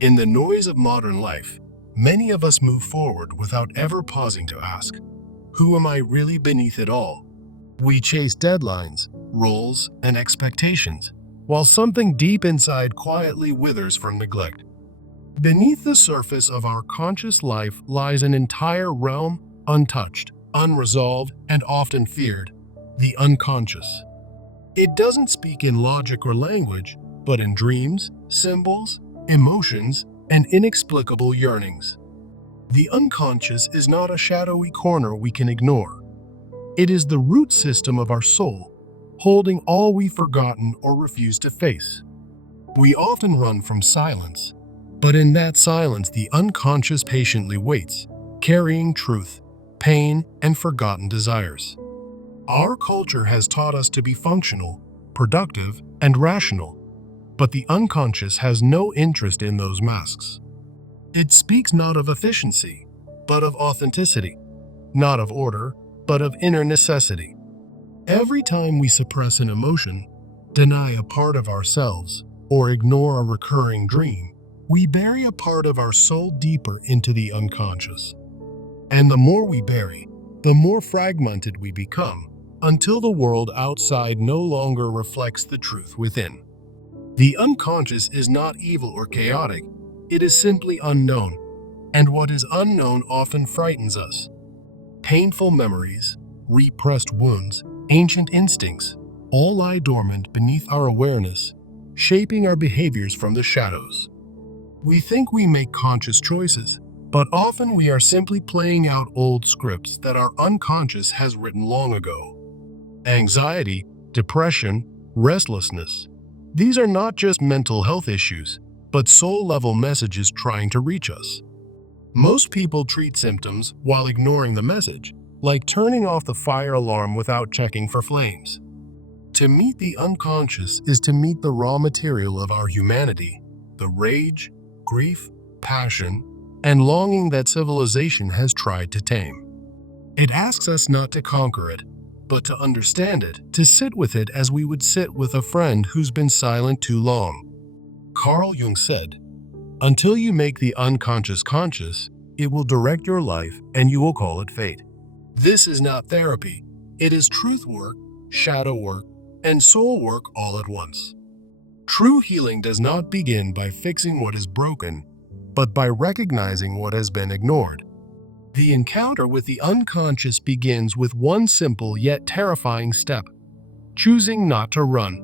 In the noise of modern life, many of us move forward without ever pausing to ask, who am I really beneath it all? We chase deadlines, roles, and expectations, while something deep inside quietly withers from neglect. Beneath the surface of our conscious life lies an entire realm untouched, unresolved, and often feared, the unconscious. It doesn't speak in logic or language, but in dreams, symbols, emotions, and inexplicable yearnings. The unconscious is not a shadowy corner we can ignore. It is the root system of our soul, holding all we've forgotten or refused to face. We often run from silence, but in that silence, the unconscious patiently waits, carrying truth, pain, and forgotten desires. Our culture has taught us to be functional, productive, and rational, but the unconscious has no interest in those masks. It speaks not of efficiency, but of authenticity, not of order, but of inner necessity. Every time we suppress an emotion, deny a part of ourselves, or ignore a recurring dream, we bury a part of our soul deeper into the unconscious. And the more we bury, the more fragmented we become, until the world outside no longer reflects the truth within. The unconscious is not evil or chaotic, it is simply unknown, and what is unknown often frightens us. Painful memories, repressed wounds, ancient instincts, all lie dormant beneath our awareness, shaping our behaviors from the shadows. We think we make conscious choices, but often we are simply playing out old scripts that our unconscious has written long ago. Anxiety, depression, restlessness. These are not just mental health issues, but soul-level messages trying to reach us. Most people treat symptoms while ignoring the message, like turning off the fire alarm without checking for flames. To meet the unconscious is to meet the raw material of our humanity, the rage, grief, passion, and longing that civilization has tried to tame. It asks us not to conquer it, but to understand it, to sit with it as we would sit with a friend who's been silent too long. Carl Jung said, "Until you make the unconscious conscious, it will direct your life and you will call it fate." This is not therapy. It is truth work, shadow work, and soul work all at once. True healing does not begin by fixing what is broken, but by recognizing what has been ignored. The encounter with the unconscious begins with one simple yet terrifying step: choosing not to run,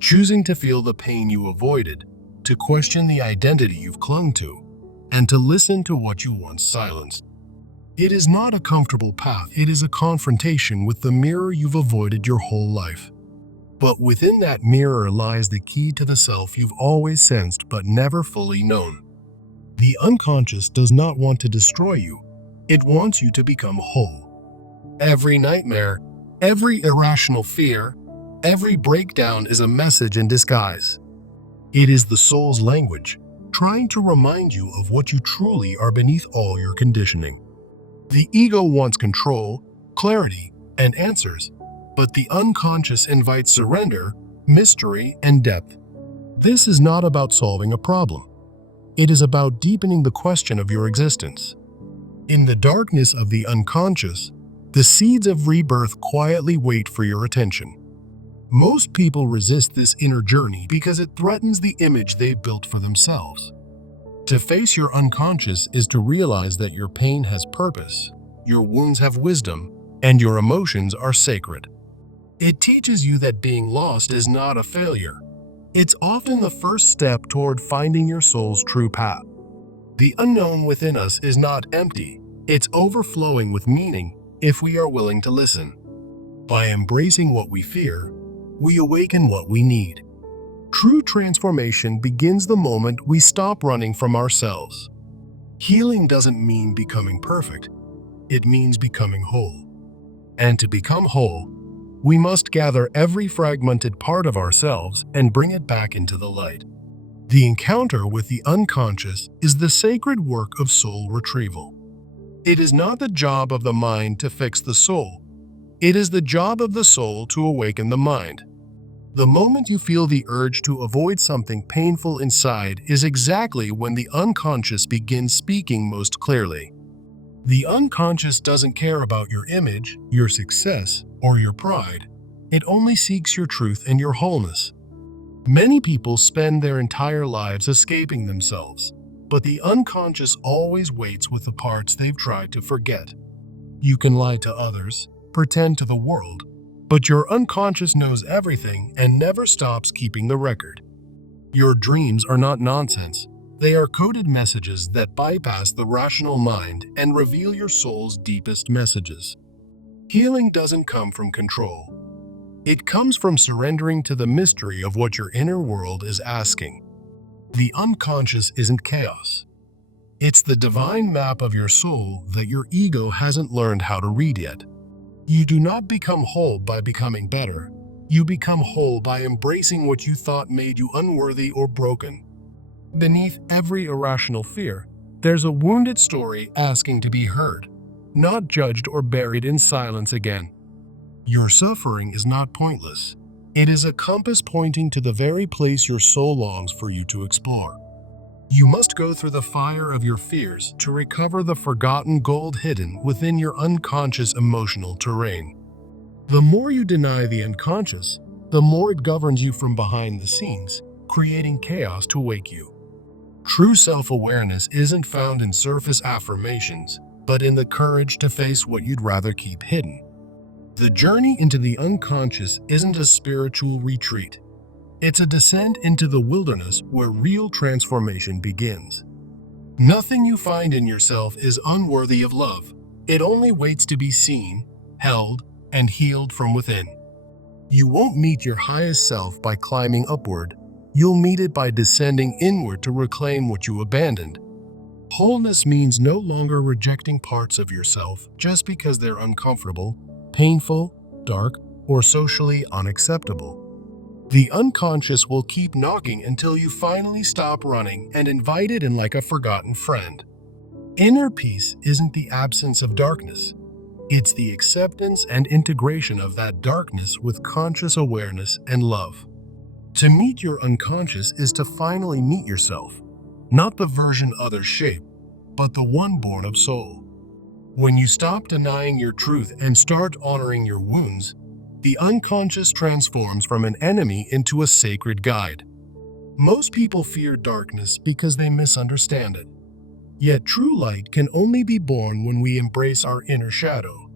choosing to feel the pain you avoided, to question the identity you've clung to, and to listen to what you once silenced. It is not a comfortable path, it is a confrontation with the mirror you've avoided your whole life. But within that mirror lies the key to the self you've always sensed but never fully known. The unconscious does not want to destroy you. It wants you to become whole. Every nightmare, every irrational fear, every breakdown is a message in disguise. It is the soul's language, trying to remind you of what you truly are beneath all your conditioning. The ego wants control, clarity, and answers, but the unconscious invites surrender, mystery, and depth. This is not about solving a problem. It is about deepening the question of your existence. In the darkness of the unconscious, the seeds of rebirth quietly wait for your attention. Most people resist this inner journey because it threatens the image they've built for themselves. To face your unconscious is to realize that your pain has purpose, your wounds have wisdom, and your emotions are sacred. It teaches you that being lost is not a failure. It's often the first step toward finding your soul's true path. The unknown within us is not empty, it's overflowing with meaning if we are willing to listen. By embracing what we fear, we awaken what we need. True transformation begins the moment we stop running from ourselves. Healing doesn't mean becoming perfect, it means becoming whole. And to become whole, we must gather every fragmented part of ourselves and bring it back into the light. The encounter with the unconscious is the sacred work of soul retrieval. It is not the job of the mind to fix the soul. It is the job of the soul to awaken the mind. The moment you feel the urge to avoid something painful inside is exactly when the unconscious begins speaking most clearly. The unconscious doesn't care about your image, your success, or your pride. It only seeks your truth and your wholeness. Many people spend their entire lives escaping themselves, but the unconscious always waits with the parts they've tried to forget. You can lie to others, pretend to the world, but your unconscious knows everything and never stops keeping the record. Your dreams are not nonsense. They are coded messages that bypass the rational mind and reveal your soul's deepest messages. Healing doesn't come from control. It comes from surrendering to the mystery of what your inner world is asking. The unconscious isn't chaos. It's the divine map of your soul that your ego hasn't learned how to read yet. You do not become whole by becoming better. You become whole by embracing what you thought made you unworthy or broken. Beneath every irrational fear, there's a wounded story asking to be heard, not judged or buried in silence again. Your suffering is not pointless. It is a compass pointing to the very place your soul longs for you to explore. You must go through the fire of your fears to recover the forgotten gold hidden within your unconscious emotional terrain. The more you deny the unconscious, the more it governs you from behind the scenes, creating chaos to wake you. True self-awareness isn't found in surface affirmations, but in the courage to face what you'd rather keep hidden. The journey into the unconscious isn't a spiritual retreat. It's a descent into the wilderness where real transformation begins. Nothing you find in yourself is unworthy of love. It only waits to be seen, held, and healed from within. You won't meet your highest self by climbing upward. You'll meet it by descending inward to reclaim what you abandoned. Wholeness means no longer rejecting parts of yourself just because they're uncomfortable, painful, dark, or socially unacceptable. The unconscious will keep knocking until you finally stop running and invite it in like a forgotten friend. Inner peace isn't the absence of darkness. It's the acceptance and integration of that darkness with conscious awareness and love. To meet your unconscious is to finally meet yourself, not the version others shape, but the one born of soul. When you stop denying your truth and start honoring your wounds, the unconscious transforms from an enemy into a sacred guide. Most people fear darkness because they misunderstand it. Yet true light can only be born when we embrace our inner shadow.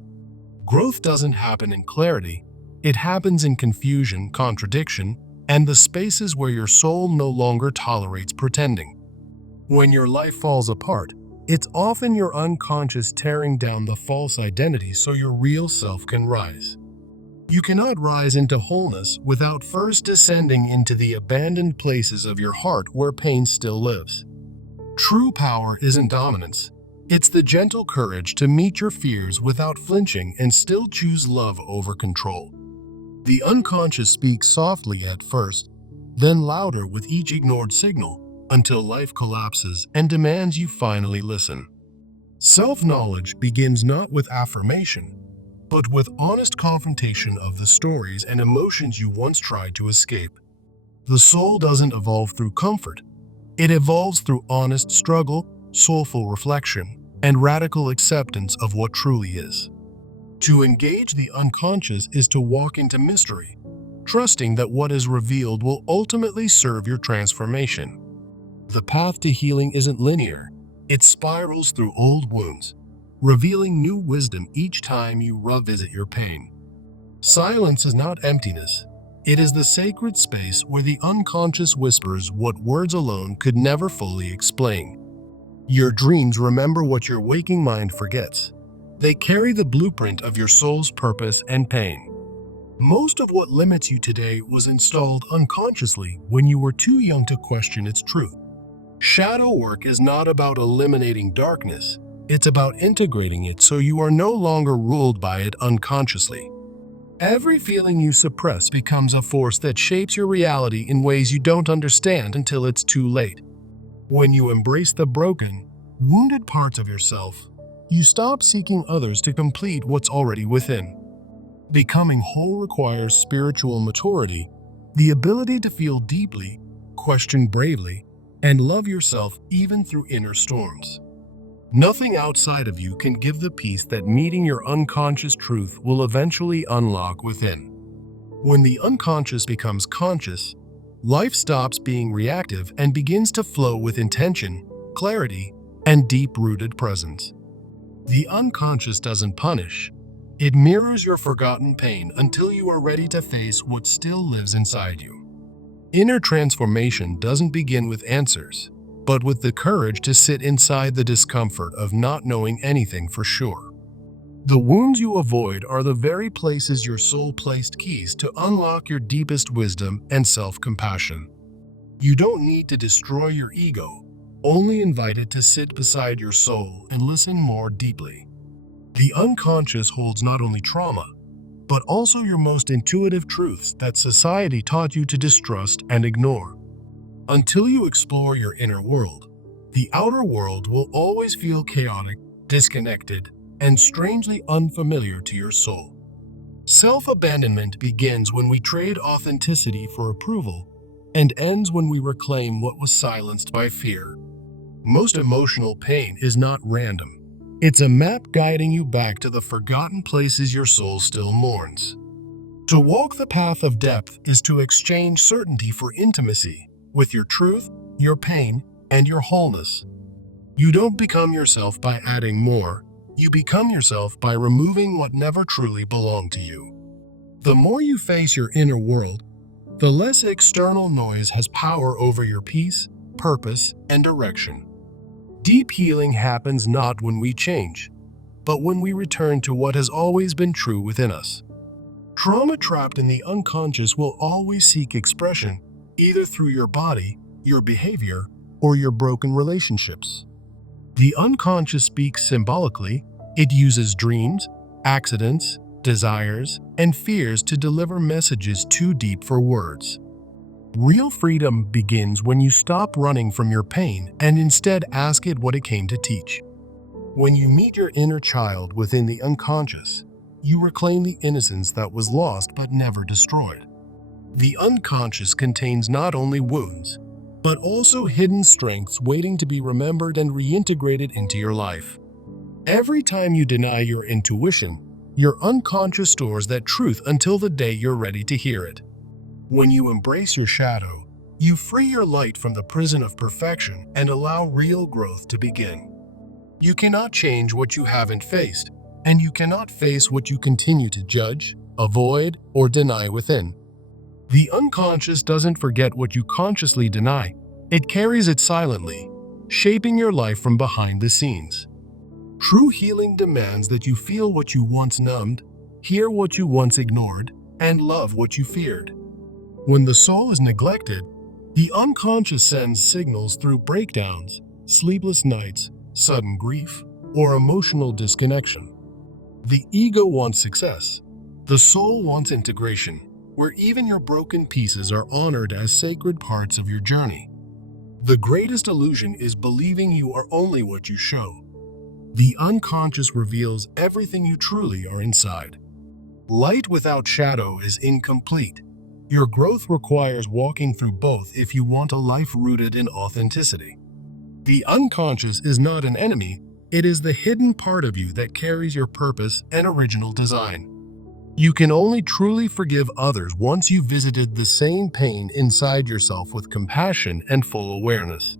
Growth doesn't happen in clarity. It happens in confusion, contradiction, and the spaces where your soul no longer tolerates pretending. When your life falls apart, it's often your unconscious tearing down the false identity so your real self can rise. You cannot rise into wholeness without first descending into the abandoned places of your heart where pain still lives. True power isn't dominance. It's the gentle courage to meet your fears without flinching and still choose love over control. The unconscious speaks softly at first, then louder with each ignored signal, until life collapses and demands you finally listen. Self-knowledge begins not with affirmation, but with honest confrontation of the stories and emotions you once tried to escape. The soul doesn't evolve through comfort. It evolves through honest struggle, soulful reflection, and radical acceptance of what truly is. To engage the unconscious is to walk into mystery, trusting that what is revealed will ultimately serve your transformation. The path to healing isn't linear. It spirals through old wounds, revealing new wisdom each time you revisit your pain. Silence is not emptiness. It is the sacred space where the unconscious whispers what words alone could never fully explain. Your dreams remember what your waking mind forgets. They carry the blueprint of your soul's purpose and pain. Most of what limits you today was installed unconsciously when you were too young to question its truth. Shadow work is not about eliminating darkness. It's about integrating it so you are no longer ruled by it unconsciously. Every feeling you suppress becomes a force that shapes your reality in ways you don't understand until it's too late. When you embrace the broken, wounded parts of yourself, you stop seeking others to complete what's already within. Becoming whole requires spiritual maturity, The ability to feel deeply, question bravely, and love yourself even through inner storms. Nothing outside of you can give the peace that meeting your unconscious truth will eventually unlock within. When the unconscious becomes conscious, life stops being reactive and begins to flow with intention, clarity, and deep-rooted presence. The unconscious doesn't punish. It mirrors your forgotten pain until you are ready to face what still lives inside you. Inner transformation doesn't begin with answers, but with the courage to sit inside the discomfort of not knowing anything for sure. The wounds you avoid are the very places your soul placed keys to unlock your deepest wisdom and self-compassion. You don't need to destroy your ego, only invite it to sit beside your soul and listen more deeply. The unconscious holds not only trauma, but also your most intuitive truths that society taught you to distrust and ignore. Until you explore your inner world, the outer world will always feel chaotic, disconnected, and strangely unfamiliar to your soul. Self-abandonment begins when we trade authenticity for approval and ends when we reclaim what was silenced by fear. Most emotional pain is not random. It's a map guiding you back to the forgotten places your soul still mourns. To walk the path of depth is to exchange certainty for intimacy with your truth, your pain, and your wholeness. You don't become yourself by adding more. You become yourself by removing what never truly belonged to you. The more you face your inner world, the less external noise has power over your peace, purpose, and direction. Deep healing happens not when we change, but when we return to what has always been true within us. Trauma trapped in the unconscious will always seek expression, either through your body, your behavior, or your broken relationships. The unconscious speaks symbolically. It uses dreams, accidents, desires, and fears to deliver messages too deep for words. Real freedom begins when you stop running from your pain and instead ask it what it came to teach. When you meet your inner child within the unconscious, you reclaim the innocence that was lost but never destroyed. The unconscious contains not only wounds, but also hidden strengths waiting to be remembered and reintegrated into your life. Every time you deny your intuition, your unconscious stores that truth until the day you're ready to hear it. When you embrace your shadow, you free your light from the prison of perfection and allow real growth to begin. You cannot change what you haven't faced, and you cannot face what you continue to judge, avoid, or deny within. The unconscious doesn't forget what you consciously deny. It carries it silently, shaping your life from behind the scenes. True healing demands that you feel what you once numbed, hear what you once ignored, and love what you feared. When the soul is neglected, the unconscious sends signals through breakdowns, sleepless nights, sudden grief, or emotional disconnection. The ego wants success. The soul wants integration, where even your broken pieces are honored as sacred parts of your journey. The greatest illusion is believing you are only what you show. The unconscious reveals everything you truly are inside. Light without shadow is incomplete. Your growth requires walking through both if you want a life rooted in authenticity. The unconscious is not an enemy, it is the hidden part of you that carries your purpose and original design. You can only truly forgive others once you've visited the same pain inside yourself with compassion and full awareness.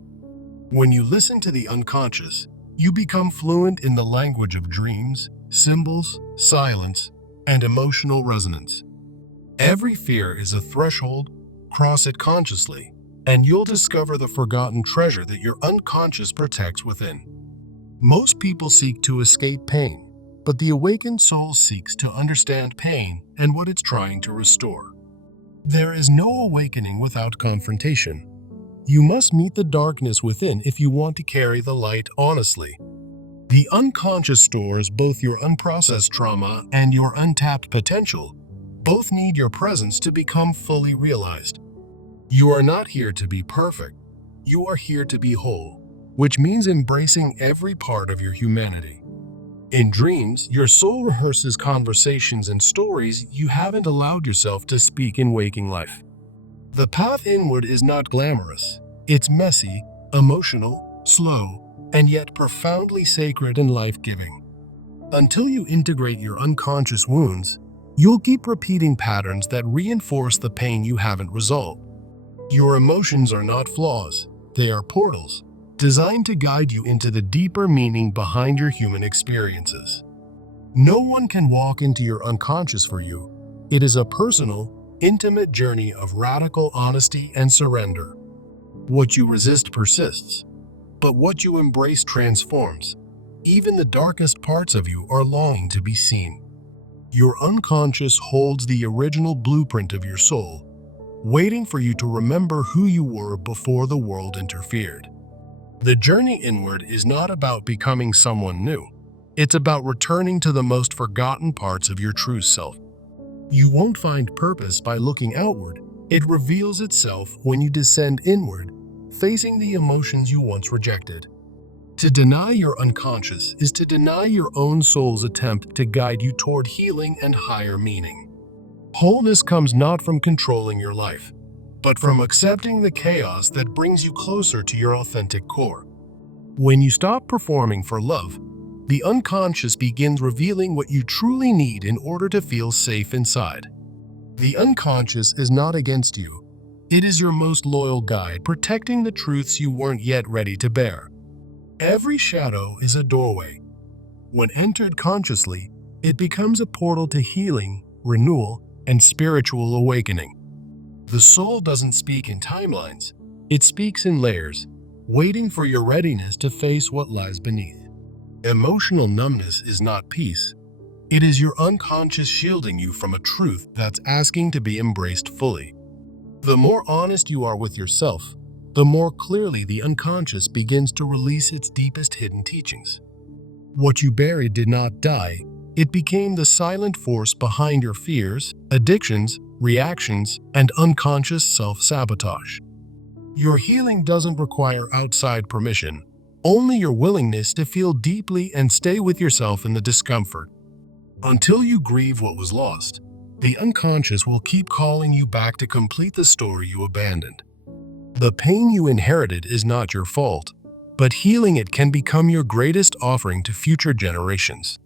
When you listen to the unconscious, you become fluent in the language of dreams, symbols, silence, and emotional resonance. Every fear is a threshold. Cross it consciously, and you'll discover the forgotten treasure that your unconscious protects within. Most people seek to escape pain, but the awakened soul seeks to understand pain and what it's trying to restore. There is no awakening without confrontation. You must meet the darkness within if you want to carry the light honestly. The unconscious stores both your unprocessed trauma and your untapped potential. Both need your presence to become fully realized. You are not here to be perfect. You are here to be whole, which means embracing every part of your humanity. In dreams, your soul rehearses conversations and stories you haven't allowed yourself to speak in waking life. The path inward is not glamorous. It's messy, emotional, slow, and yet profoundly sacred and life-giving. Until you integrate your unconscious wounds, you'll keep repeating patterns that reinforce the pain you haven't resolved. Your emotions are not flaws, they are portals, designed to guide you into the deeper meaning behind your human experiences. No one can walk into your unconscious for you. It is a personal, intimate journey of radical honesty and surrender. What you resist persists, but what you embrace transforms. Even the darkest parts of you are longing to be seen. Your unconscious holds the original blueprint of your soul, waiting for you to remember who you were before the world interfered. The journey inward is not about becoming someone new. It's about returning to the most forgotten parts of your true self. You won't find purpose by looking outward. It reveals itself when you descend inward, facing the emotions you once rejected. To deny your unconscious is to deny your own soul's attempt to guide you toward healing and higher meaning. Wholeness comes not from controlling your life, but from accepting the chaos that brings you closer to your authentic core. When you stop performing for love, the unconscious begins revealing what you truly need in order to feel safe inside. The unconscious is not against you. It is your most loyal guide, protecting the truths you weren't yet ready to bear. Every shadow is a doorway. When entered consciously, it becomes a portal to healing, renewal, and spiritual awakening. The soul doesn't speak in timelines. It speaks in layers, waiting for your readiness to face what lies beneath. Emotional numbness is not peace. It is your unconscious shielding you from a truth that's asking to be embraced fully. The more honest you are with yourself, the more clearly the unconscious begins to release its deepest hidden teachings. What you buried did not die. It became the silent force behind your fears, addictions, reactions, and unconscious self-sabotage. Your healing doesn't require outside permission, only your willingness to feel deeply and stay with yourself in the discomfort. Until you grieve what was lost, the unconscious will keep calling you back to complete the story you abandoned. The pain you inherited is not your fault, but healing it can become your greatest offering to future generations.